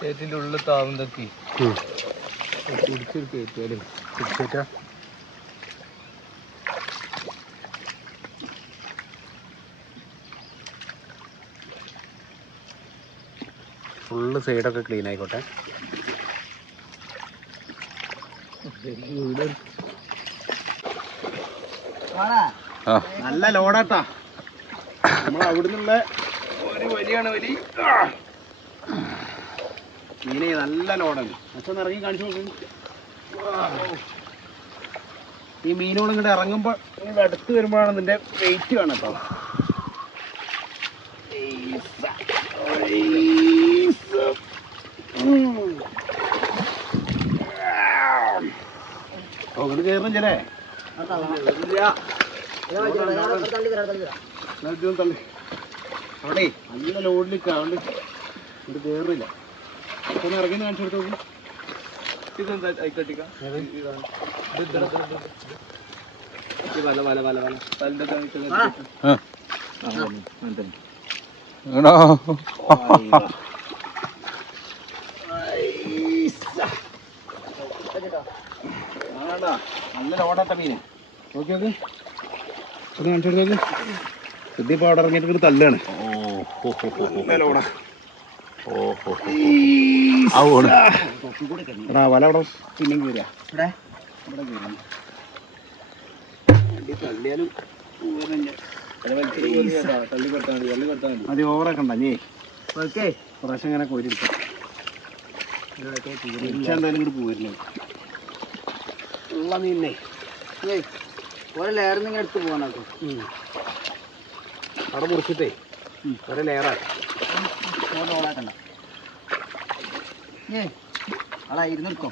ചേറ്റിന്റെ ഉള്ളിൽ താവും ഉം. പിടിച്ചൊരു കയറ്റിയാലും പിടിച്ചേറ്റാ ഫുള്ള് സൈഡൊക്കെ ക്ലീൻ ആയിക്കോട്ടെ. നല്ല ലോഡാട്ടാ നമ്മൾ അവിടുന്നുള്ള ഒരു വലിയാണ് വലി. മീനെ നല്ല ലോഡാണ്. അച്ഛൻ ഇറങ്ങി കാണിച്ചു നോക്കും. ഈ മീനുകൾ ഇങ്ങോട്ട് ഇറങ്ങുമ്പോൾ ഇങ്ങോട്ട് അടുത്ത് വരുമ്പോഴാണ് ഇതിന്റെ വെയിറ്റ് കാണാം കേട്ടോ. അങ്ങോട്ട് കയറും ചിലേ തള്ളി. അവിടെ നല്ല ലോഡിൽ ഇത് കയറില്ല ഇറങ്ങി കാണിച്ചു കൊടുത്തു. ഇതെന്താ ഐക്കട്ടിക്ക വല വല വല വല. തലിന്റെ നല്ല ലോഡാട്ട മീന്. നോക്ക് ഒന്ന് കാണിച്ചു കൊടുത്തു ഇതിപ്പോ അവിടെ ഇറങ്ങിയിട്ട് തല്ലാണ്. ഓ, ഹോ, ഹോ, ഹോ, ഹോ. നല്ല ലോഡാ ഓ. എടാ വല അവിടെ പിന്നെയും കയറിയാ ഇവിടെ ഇവിടെ കയറി തള്ളിയാലും തള്ളി കൊടുത്താൽ മതി തള്ളി കൊടുത്താൽ മതി. അത് ഓവറൊക്കെ ഉണ്ടേ ഞേ പ്രാവശ്യം ഇങ്ങനെ കോരിയിരിക്കാം എന്തായാലും ഇങ്ങോട്ട് പോയിരുന്നു ഉള്ള മീനെ ഒരു ലെയറിൽ എടുത്ത് പോകാനാക്കും അവിടെ മുറിച്ചിട്ടേ. ഒരു ലെയറാണ് ഓളാക്കണ്ട ഏ ആളാ ഇരുന്നെടുക്കോ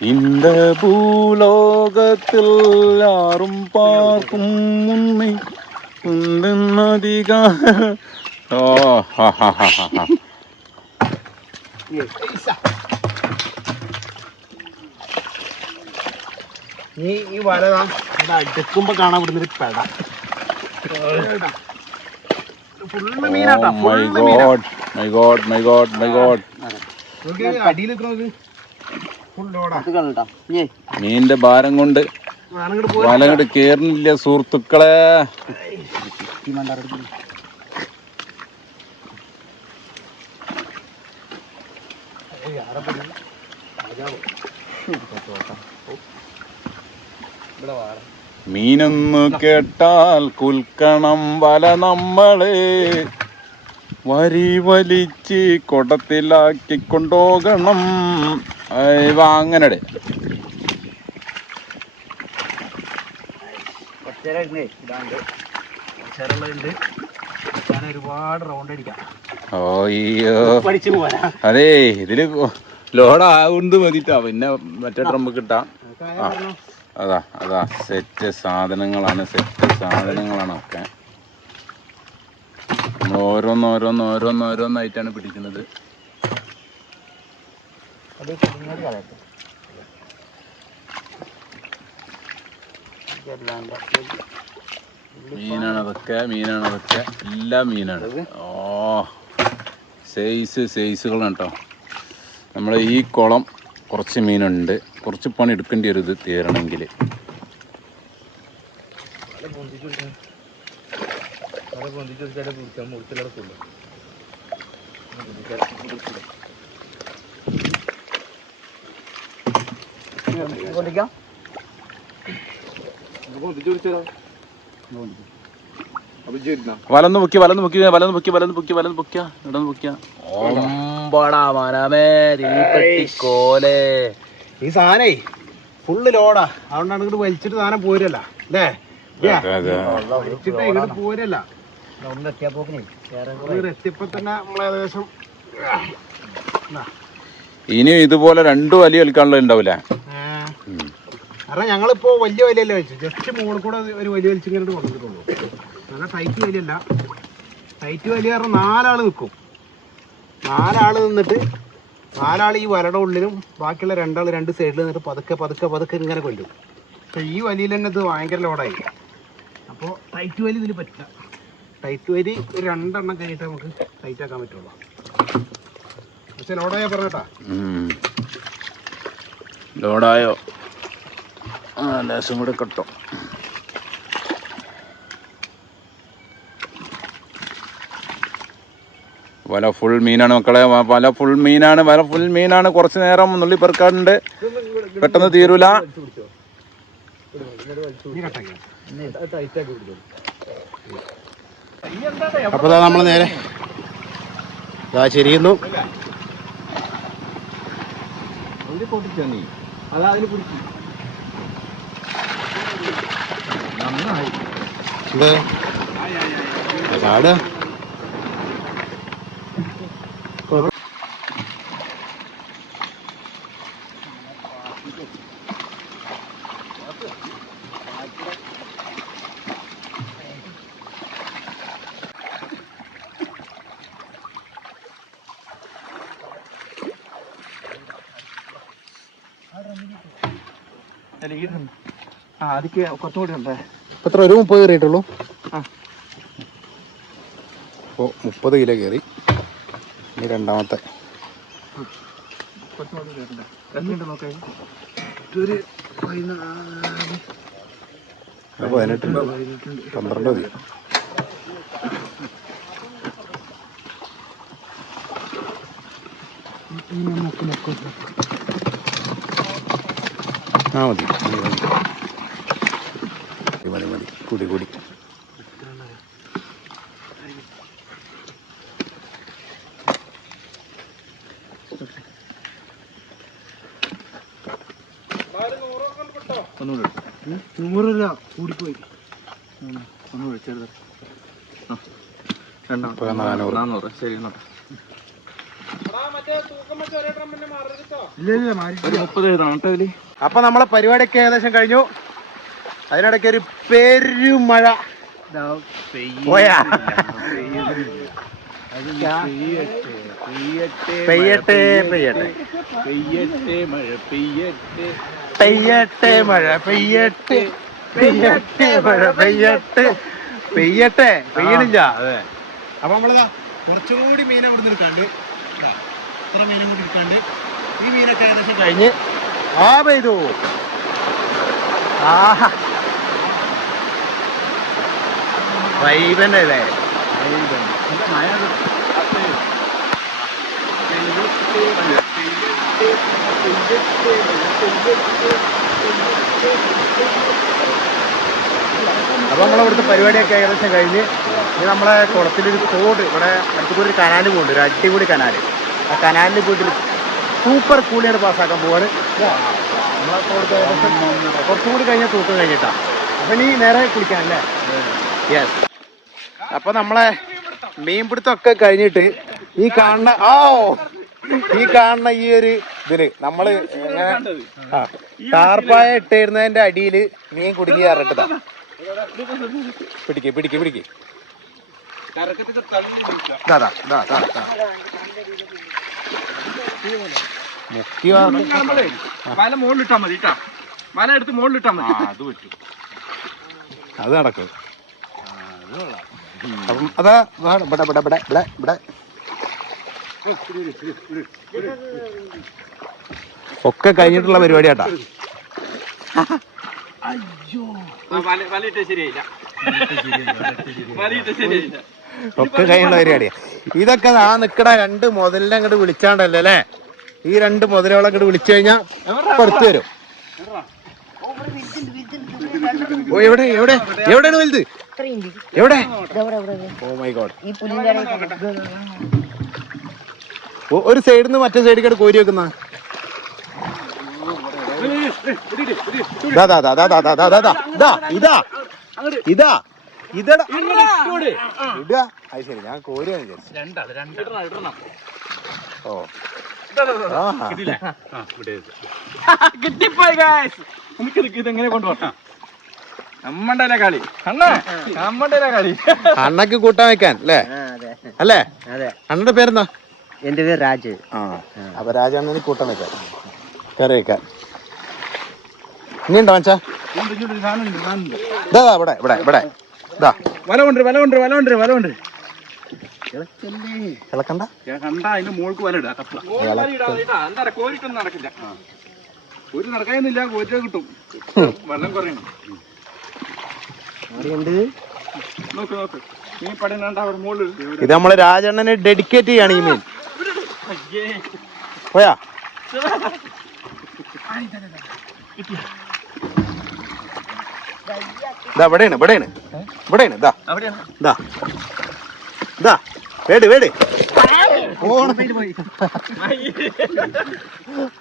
இந்த பூலோகத்தில் யாரும் பார்க்கும் உன்னை உந்தன் அதிகார ഓ ഹാ ഹാ ഹാ. നീ ഈ ഇവിടെ അടുക്കുമ്പോ കാണാൻ വിടുന്ന ഒരു പെട ഫുള്ള് മീനാട്ടാ മീനാ അടിയിൽ നിൽക്കുന്നത് മീനിന്റെ ഭാരം കൊണ്ട് വലങ്ങട് വല കേറുന്നില്ല സുഹൃത്തുക്കളെ ഇവിടെ വാറ മീനെന്ന് കേട്ടാൽ കുൽക്കണം വല നമ്മളെ. വരി വലിച്ച് കുടത്തിലാക്കി കൊണ്ടുപോകണം അങ്ങനെ ഒരുപാട് റൗണ്ട് അടിക്കാം. ഓയ്യോ പോരാ. അതെ ഇതിൽ ലോഡാവുന്നത് മതിട്ടാ. പിന്നെ മറ്റേ ട്രംപ് കിട്ടാം. അതാ അതാ. സെറ്റ് സാധനങ്ങളാണ് സെറ്റ് സാധനങ്ങളാണ് ഒക്കെ. നമ്മൾ ഓരോന്ന് ഓരോന്ന് ഓരോന്ന് പിടിക്കുന്നത്. അത് മീനാണ് അതൊക്കെ മീനാണ് അതൊക്കെ. എല്ലാ മീനാണ്. ഓ. സൈസ് സൈസുകളാണ് കേട്ടോ. നമ്മളെ ഈ കുളം കുറച്ച് മീനുണ്ട്. കുറച്ച് പണി എടുക്കേണ്ടി വരും ഇത് തീരണമെങ്കിൽ. കൊണ്ടിക്കാം അപ്പൊ ചേരുന്ന വലന്ന് പൊക്കി വലന്ന് പൊക്കി വലന്ന് പൊക്കി വലന്ന് പൊക്കി വലന്ന് പൊക്കിയ ഇടന്ന് പൊക്കിയ ഓമ്പടാ മനമേ തീപ്പെട്ടിക്കോലേ ഈ സാധനേ ഫുള്ള് ലോഡാ അതുകൊണ്ടാണ് ഇങ്ങോട്ട് വലിച്ചിട്ട് സാധനം പോരല്ല. അല്ലേ? അതെ, അതെ. വലിച്ചിട്ട് ഇങ്ങോട്ട് പോരല്ല. എത്തിയപ്പോ തന്നെ നമ്മൾ ഏകദേശം ഇനിയും ഇതുപോലെ രണ്ടു വലിയ വലിക്കാനുള്ള ഉണ്ടാവില്ല കാരണം ഞങ്ങളിപ്പോ വലിയ വലിയ വെച്ചു ജസ്റ്റ് മുകളിൽ കൂടെ ഒരു വലിയ വലിച്ചിങ്ങനെ കൊണ്ടുവന്നിട്ടുള്ളൂ. നല്ല ടൈറ്റ് വലിയല്ല. ടൈറ്റ് വലിയ കാരണം നാലാൾ നിൽക്കും നാലാൾ നിന്നിട്ട് നാലാൾ ഈ വരയുടെ ഉള്ളിലും ബാക്കിയുള്ള രണ്ടാൾ രണ്ട് സൈഡിൽ നിന്നിട്ട് പതുക്കെ പതുക്കെ പതുക്കെ ഇങ്ങനെ കൊല്ലും. പക്ഷെ ഈ വലിയിൽ തന്നെ ഇത് ഭയങ്കര ലോഡായി അപ്പോൾ ടൈറ്റ് വലി ഇതിൽ പറ്റില്ല. ടൈറ്റ് വലി രണ്ടെണ്ണം കഴിഞ്ഞിട്ട് നമുക്ക് ടൈറ്റ് ആക്കാൻ പറ്റുള്ളൂ. പക്ഷെ ലോഡായോ പറഞ്ഞേട്ടാ ലോഡായോ ലേശം കൂടെ കിട്ടോ. വല ഫുൾ മീനാണ് മക്കളെ. വല ഫുൾ മീനാണ് വല ഫുൾ മീനാണ്. കുറച്ച് നേരം നുള്ളി പെറുക്കാറുണ്ട്. പെട്ടെന്ന് തീരൂല. അപ്പോൾ നമ്മൾ നേരെ ഇതാ ശരിയുന്നു എന്ത്? ചാട് ആ അതിക്ക് കുറച്ചുകൂടി ഉണ്ടേ. എത്ര ഒരു മുപ്പത് കയറിയിട്ടുള്ളൂ? ആ. അപ്പോൾ മുപ്പത് കിലോ കയറി. ഇനി രണ്ടാമത്തെ. കുറച്ചുകൂടി കയറണ്ടേ? എത്രയുണ്ട് നോക്കേ. ഒരു പതിനാല് അത് പതിനെട്ട് പന്ത്രണ്ട് മതി. ആ മതി മതി, മതി. മതി മതി. കൂടി കൂടി. നൂറല്ല കൂടിപ്പോയി. ആ നാനൂറ്. ശരി ഇല്ല ഇല്ല ഒരു മുപ്പത് എഴുതണം കേട്ടോ ഇതിൽ. അപ്പൊ നമ്മളെ പരിപാടിയൊക്കെ ഏകദേശം കഴിഞ്ഞു. അതിനിടയ്ക്ക് ഒരു പെരുമഴ. പോയാ? പെയ്യട്ടെ പെയ്യട്ടെ പെയ്യട്ടെ മഴ പെയ്യട്ടെ. പെയ്യട്ടെ മഴ പെയ്യട്ടെ. പെയ്യട്ടെ മഴ പെയ്യട്ടെ. പെയ്യട്ടെ. പെയ്യണില്ല. അതെ. അപ്പൊ നമ്മളിതാ കുറച്ചുകൂടി മീൻ അവിടെ നിന്ന് എടുക്കാണ്ട് ഇത്ര മീനും കൂടി എടുക്കാണ്ട്. ഈ മീനൊക്കെ ഏകദേശം കഴിഞ്ഞ്. ആ പെയ്തു ആഹാ വൈബന്റെ അല്ലേ അപ്പൊ നമ്മളവിടുത്തെ പരിപാടിയൊക്കെ ഏകദേശം കഴിഞ്ഞ് ഇനി നമ്മളെ കുളത്തിലൊരു തോട് ഇവിടെ അടുത്തുകൂടി ഒരു കനാല് പോകുന്നുണ്ട് ഒരു അടിപൊളി കനാല്. ആ കനാലിൽ പോയിട്ട് സൂപ്പർ കൂളിയാണ് പാസ്സാക്കാൻ പോവാണ്. കുറച്ചും കൂടി കഴിഞ്ഞാൽ തൂക്കം കഴിഞ്ഞിട്ടാ. അപ്പൊ ഇനി നേരെ കുളിക്കാനല്ലേ? യെസ് അപ്പൊ നമ്മളെ മീൻപിടുത്തമൊക്കെ കഴിഞ്ഞിട്ട് ഈ കാണുന്ന ഓ ഈ കാണുന്ന ഈ ഒരു ഇതിൽ നമ്മൾ ടാർപ്പായ ഇട്ടിരുന്നതിന്റെ അടിയിൽ മീൻ കുടുങ്ങി കയറിട്ടതാ. പിടിക്ക് പിടിക്ക് പിടിക്ക്. മുക്കി വല മുകളിലിട്ടാ മതി കേട്ടാ വല എടുത്ത് മുകളിലിട്ടാ മതി. അത് പറ്റും അത് നടക്കും. അപ്പം അതാ ദാ ഇവിടെ ഇവിടെ ഇവിടെ ഇവിടെ ഇവിടെ. ഒക്കെ കഴിഞ്ഞിട്ടുള്ള വലയിട്ട് ശരിയായില്ല. വലയിട്ട് ശരിയായില്ല. ഒക്കെ കഴിഞ്ഞുള്ള പരിപാടിയാ. ഇതൊക്കെ ആ നിക്കട രണ്ട് മുതലിനെ അങ്ങോട്ട് വിളിച്ചാണ്ടല്ലേ അല്ലേ? ഈ രണ്ട് മുതലുകളെ അങ്ങോട്ട് വിളിച്ചു കഴിഞ്ഞാൽ പുറത്തു വരും. ഓ എവിടെ? എവിടെ? എവിടെയാണ് വലുത്? എവിടെ? Oh my God. ഒരു സൈഡിൽ നിന്ന് മറ്റേ സൈഡിൽ കോരി വെക്കുന്ന. ഇതാ ഇതാ, ഇതാ, ഇതാ, ഇതടാ അത് ശരി ഞാൻ കോരിയാണ് വിചാരിച്ചു ഓ. കിട്ടിപ്പോയി ഇതെങ്ങനെ നമ്മണ്ടല്ലേ കളി? അണ്ണാ നമ്മണ്ടല്ലേ കളി? അണ്ണക്ക് കൂട്ടാൻ വെക്കാൻ അല്ലേ? അതെ. അല്ലേ? അതെ. അണ്ണന്റെ പേരെന്താ? എന്റെ പേര് രാജ്. ആ. അപ്പൊ രാജാണ്ണന് കൂട്ടാൻ വെക്കാൻ. കറി വെക്കാൻ. ഇനി ഉണ്ടോ മച്ചാ ഇവിടെ ഇവിടെ ഇവിടെ. ഇതാ വല കൊണ്ട് വല കൊണ്ട് വല കൊണ്ട് വല കൊണ്ട് ഇളക്കണ്ട? കണ്ട അതിന്റെ മോൾക്ക് വല ഇടാ കപ്പ. എന്താ കോരിട്ടൊന്നും നടക്കില്ല. കോരി നടക്കാനൊന്നുമില്ല കോരിട്ട് കിട്ടും. വെള്ളം കുറയണം നോക്ക് നോക്ക്. നീ പടയുന്നുണ്ട് അവിടെ മുകളിൽ ഇത് നമ്മൾ രാജണ്ണന് ഡെഡിക്കേറ്റ് ചെയ്യാണ് ഈ മീൻ. പോയാ? ഇതാ. ഇവിടെയാണ് ഇവിടെയാണ്. ഇവിടെയാണ് ഇതാ അവിടെയാണ്? ഇതാ ഇതാ വേട് വേട്.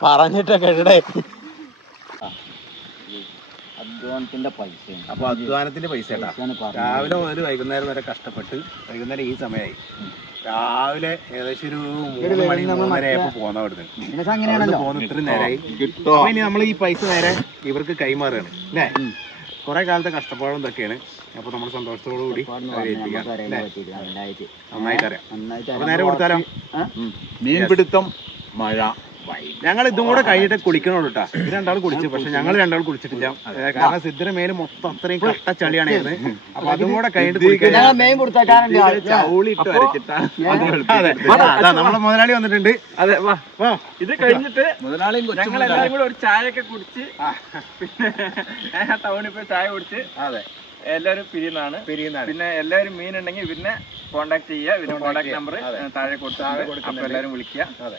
പറഞ്ഞിട്ടൊക്കെ എവിടെ അധ്വാനത്തിന്റെ പൈസ അപ്പൊ അധ്വാനത്തിന്റെ പൈസ രാവിലെ മുതൽ വൈകുന്നേരം വരെ കഷ്ടപ്പെട്ട് വൈകുന്നേരം ഈ സമയമായി രാവിലെ ഏകദേശം ഒരു മൂന്ന് മണി മൂന്നര ആയപ്പോ പോന്ന അവിടുന്ന് അങ്ങനെയാണല്ലോ. പോന്ന് ഇത്രയും നേരമായി ഇനി നമ്മൾ ഈ പൈസ നേരെ ഇവർക്ക് കൈമാറുകയാണ്. അല്ലേ കുറെ കാലത്തെ കഷ്ടപ്പാടും ഇതൊക്കെയാണ്. അപ്പൊ നമ്മൾ സന്തോഷത്തോടു കൂടി അവരെ ഏൽപ്പിക്കാം. നന്നായിട്ട്. അറിയാം. നേരെ കൊടുത്താലോ? മീൻപിടുത്തം മഴ. ഞങ്ങൾ ഇതും കൂടെ കഴിഞ്ഞിട്ട് കുളിക്കണുള്ളൂ കേട്ടാ ഇത് രണ്ടാൾ കുളിച്ചു പക്ഷെ ഞങ്ങൾ രണ്ടാൾ കുളിച്ചിട്ടില്ല. കാരണം സിദ്ധിന് മേൽ മൊത്തം അത്രയും കട്ട ചളിയാണ് അപ്പൊ അതും കൂടെ കഴിഞ്ഞിട്ട് നമ്മളെ മുതലാളി വന്നിട്ടുണ്ട്. അതെ വാ വാ. ഇത് കഴിഞ്ഞിട്ട് മുതലാളി ഞങ്ങൾ എല്ലാവരും കൂടെ ഒരു ചായ ഒക്കെ കുടിച്ച് പിന്നെ ടൗണിൽ പോയി ചായ കുടിച്ച് അതെ. എല്ലാരും പിരിയുന്നതാണ്. പിരിയുന്നതാണ്. പിന്നെ എല്ലാരും മീൻ ഉണ്ടെങ്കിൽ പിന്നെ കോണ്ടാക്ട് ചെയ്യുക. പിന്നെ കോണ്ടാക്ട് നമ്പർ താഴെ കൊടുത്താൽ എല്ലാരും. എല്ലാവരും വിളിക്കുക. അതെ.